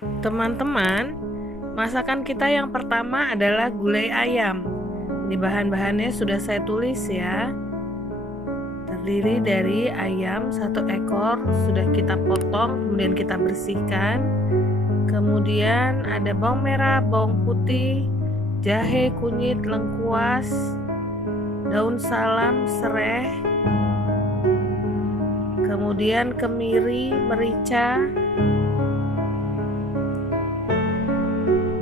Teman-teman, masakan kita yang pertama adalah gulai ayam. Ini bahan-bahannya sudah saya tulis ya. Terdiri dari ayam 1 ekor, sudah kita potong, kemudian kita bersihkan. Kemudian ada bawang merah, bawang putih, jahe, kunyit, lengkuas, daun salam, serai, kemudian kemiri, merica,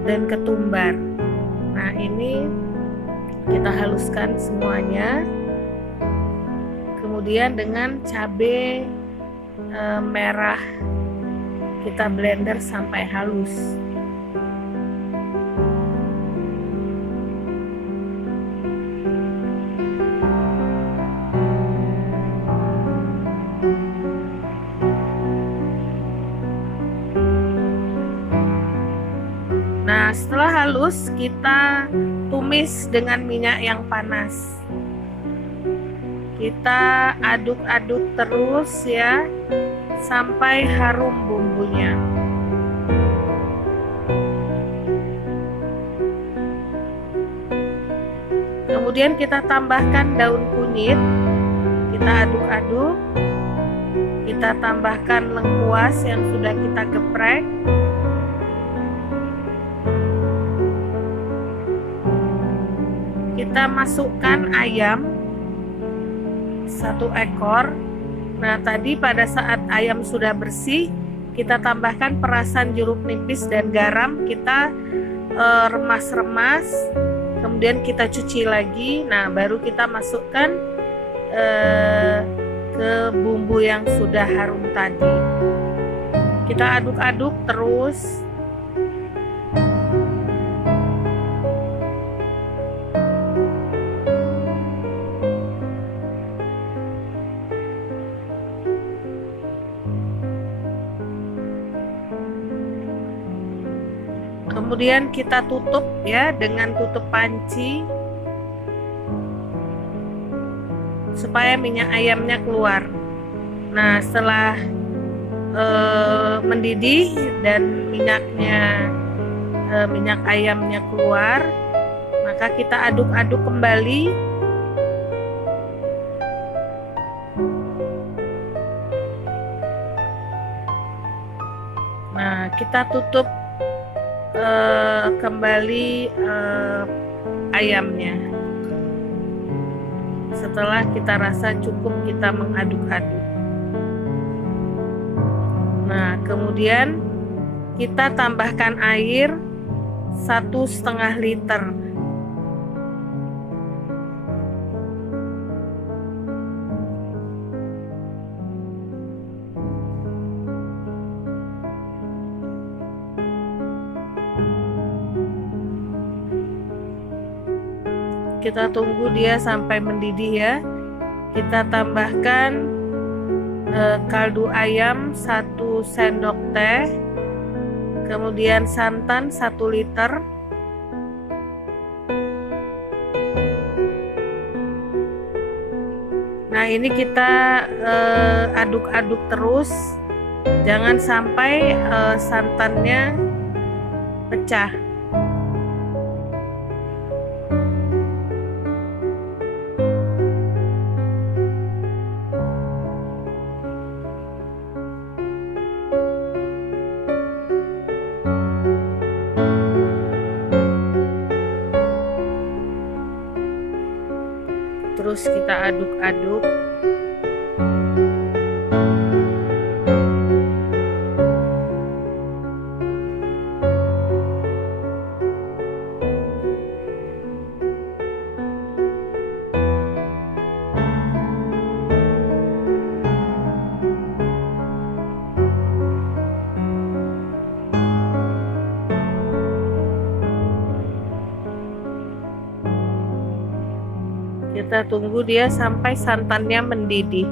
dan ketumbar. Nah, ini kita haluskan semuanya. Kemudian dengan cabai merah kita blender sampai halus. Nah, setelah halus kita tumis dengan minyak yang panas. Kita aduk-aduk terus ya sampai harum bumbunya. Kemudian kita tambahkan daun kunyit. Kita aduk-aduk. Kita tambahkan lengkuas yang sudah kita geprek. Kita masukkan ayam 1 ekor. Nah, tadi pada saat ayam sudah bersih, kita tambahkan perasan jeruk nipis dan garam. Kita remas-remas, kemudian kita cuci lagi. Nah, baru kita masukkan ke bumbu yang sudah harum tadi. Kita aduk-aduk terus. Kemudian kita tutup ya dengan tutup panci supaya minyak ayamnya keluar. Nah, setelah mendidih dan minyak ayamnya keluar, maka kita aduk-aduk kembali. Nah, kita tutup kembali ayamnya. Setelah kita rasa cukup, kita mengaduk-aduk. Nah, kemudian kita tambahkan air 1,5 liter. Kita tunggu dia sampai mendidih ya. Kita tambahkan kaldu ayam 1 sendok teh, kemudian santan 1 liter, nah ini kita aduk-aduk terus, jangan sampai santannya pecah. Terus kita aduk-aduk. Kita tunggu dia sampai santannya mendidih.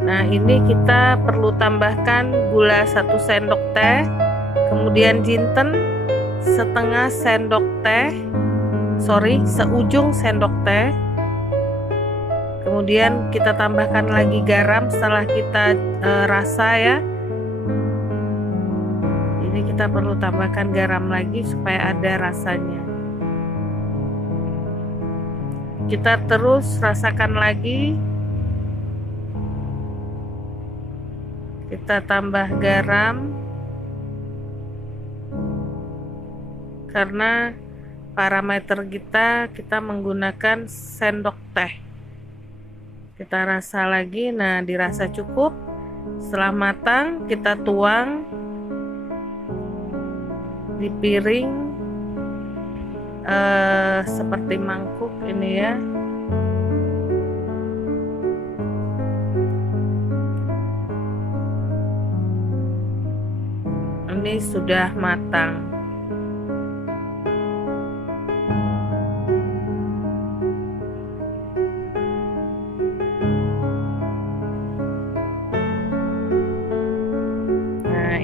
Nah, ini kita perlu tambahkan gula 1 sendok teh, kemudian jinten seujung sendok teh, kemudian kita tambahkan lagi garam setelah kita rasa ya. Ini kita perlu tambahkan garam lagi supaya ada rasanya. Kita terus rasakan lagi. Kita tambah garam karena parameter kita menggunakan sendok teh. Kita rasa lagi. Nah, dirasa cukup. Setelah matang, kita tuang di piring seperti mangkuk ini ya. Ini sudah matang.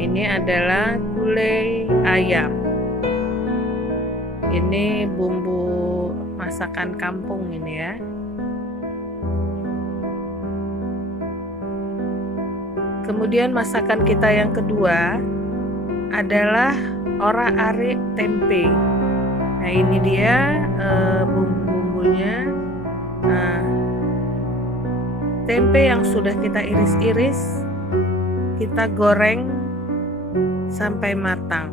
Ini adalah gulai ayam. Ini bumbu masakan kampung ini ya. Kemudian masakan kita yang kedua adalah ora-arik tempe. Nah, ini dia bumbu-bumbunya. Nah, tempe yang sudah kita iris-iris kita goreng sampai matang.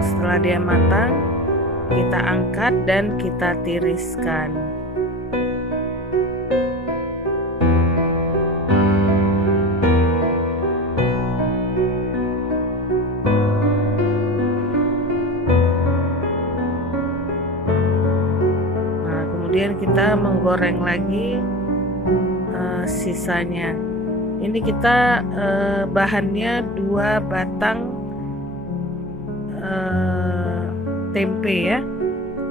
Setelah dia matang, kita angkat dan kita tiriskan. Kemudian kita menggoreng lagi sisanya. Ini kita bahannya 2 batang tempe ya,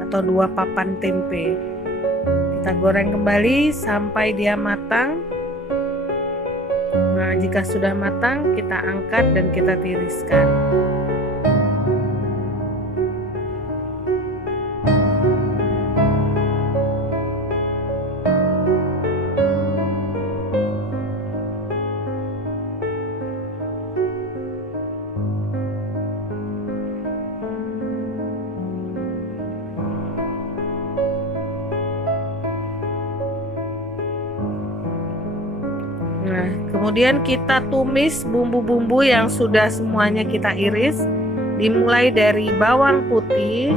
atau 2 papan tempe. Kita goreng kembali sampai dia matang. Nah, jika sudah matang, kita angkat dan kita tiriskan. Nah, kemudian kita tumis bumbu-bumbu yang sudah semuanya kita iris, dimulai dari bawang putih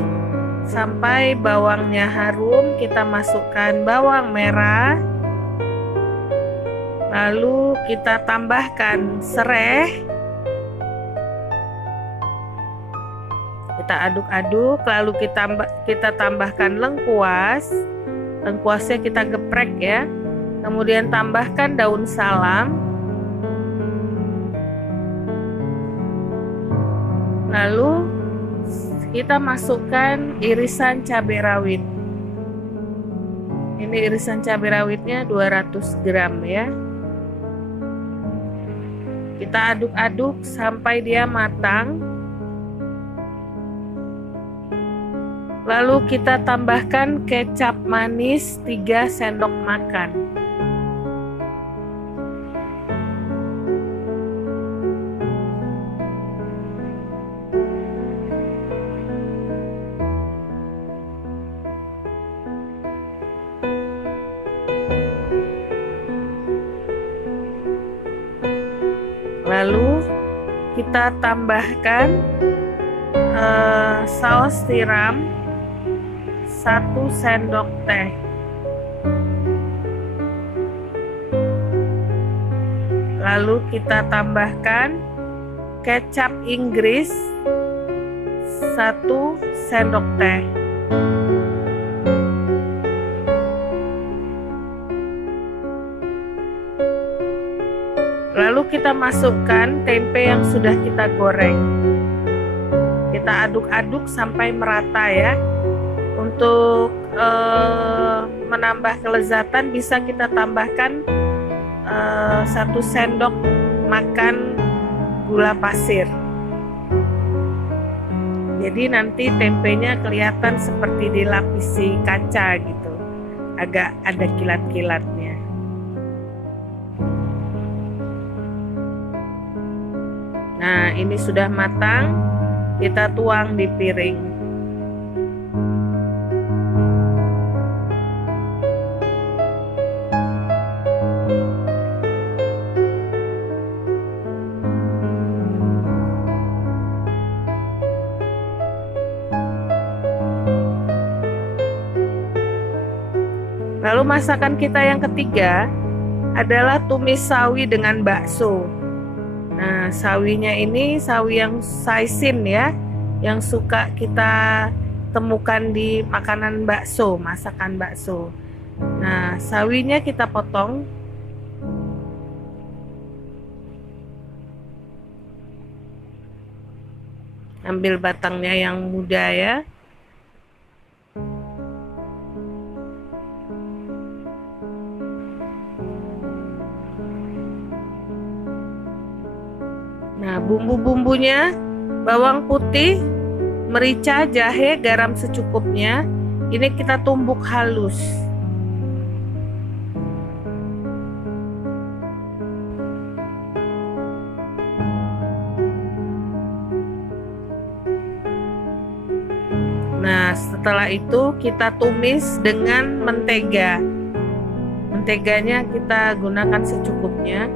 sampai bawangnya harum. Kita masukkan bawang merah, lalu kita tambahkan serai, kita aduk-aduk, lalu kita tambahkan lengkuas. Lengkuasnya kita geprek ya. Kemudian tambahkan daun salam, lalu kita masukkan irisan cabai rawit. Ini irisan cabai rawitnya 200 gram ya. Kita aduk-aduk sampai dia matang. Lalu kita tambahkan kecap manis 3 sendok makan. Lalu kita tambahkan saus tiram 1 sendok teh. Lalu kita tambahkan kecap Inggris 1 sendok teh. Lalu kita masukkan tempe yang sudah kita goreng. Kita aduk-aduk sampai merata ya. Untuk menambah kelezatan bisa kita tambahkan 1 sendok makan gula pasir. Jadi nanti tempenya kelihatan seperti dilapisi kaca gitu, agak ada kilat-kilatnya. Nah, ini sudah matang, kita tuang di piring. Lalu masakan kita yang ketiga adalah tumis sawi dengan bakso. Nah, sawinya ini sawi yang saisin ya, yang suka kita temukan di makanan bakso, masakan bakso. Nah, sawinya kita potong. Ambil batangnya yang muda ya. Nah, bumbu-bumbunya bawang putih, merica, jahe, garam secukupnya. Ini kita tumbuk halus. Nah, setelah itu kita tumis dengan mentega. Menteganya kita gunakan secukupnya.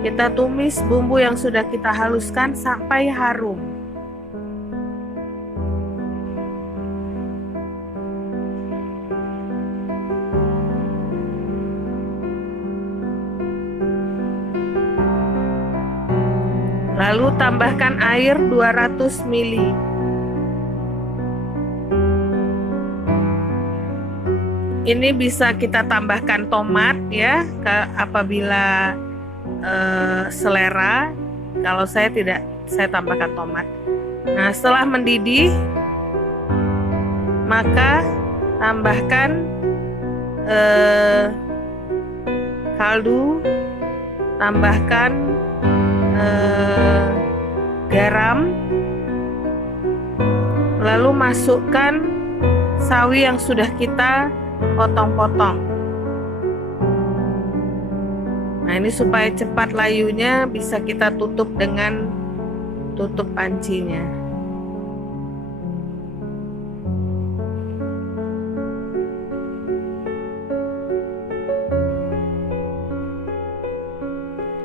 Kita tumis bumbu yang sudah kita haluskan sampai harum. Lalu tambahkan air 200 ml. Ini bisa kita tambahkan tomat ya, apabila selera. Kalau saya tidak, saya tambahkan tomat. Nah, setelah mendidih, maka tambahkan kaldu, tambahkan garam, lalu masukkan sawi yang sudah kita potong-potong. Nah, ini supaya cepat layunya, bisa kita tutup dengan tutup pancinya.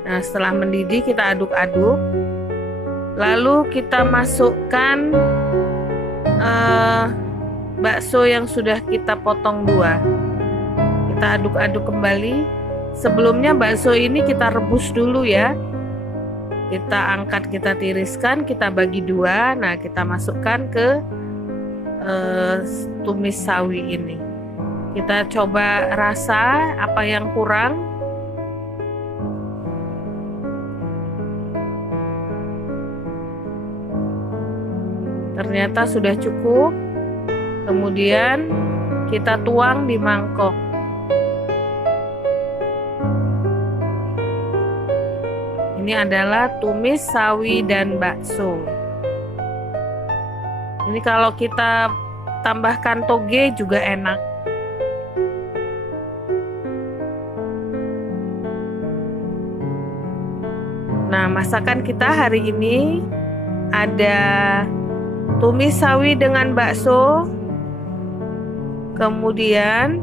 Nah, setelah mendidih kita aduk-aduk. Lalu kita masukkan bakso yang sudah kita potong dua. Kita aduk-aduk kembali. Sebelumnya bakso ini kita rebus dulu ya. Kita angkat, kita tiriskan, kita bagi dua. Nah, kita masukkan ke tumis sawi ini. Kita coba rasa apa yang kurang. Ternyata sudah cukup. Kemudian kita tuang di mangkok. Ini adalah tumis sawi dan bakso. Ini kalau kita tambahkan toge juga enak. Nah, masakan kita hari ini ada tumis sawi dengan bakso, kemudian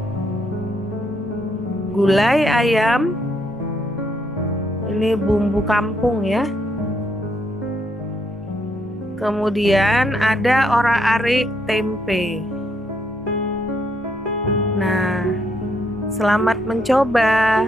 gulai ayam. Ini bumbu kampung ya. Kemudian ada orak-arik tempe. Nah, selamat mencoba.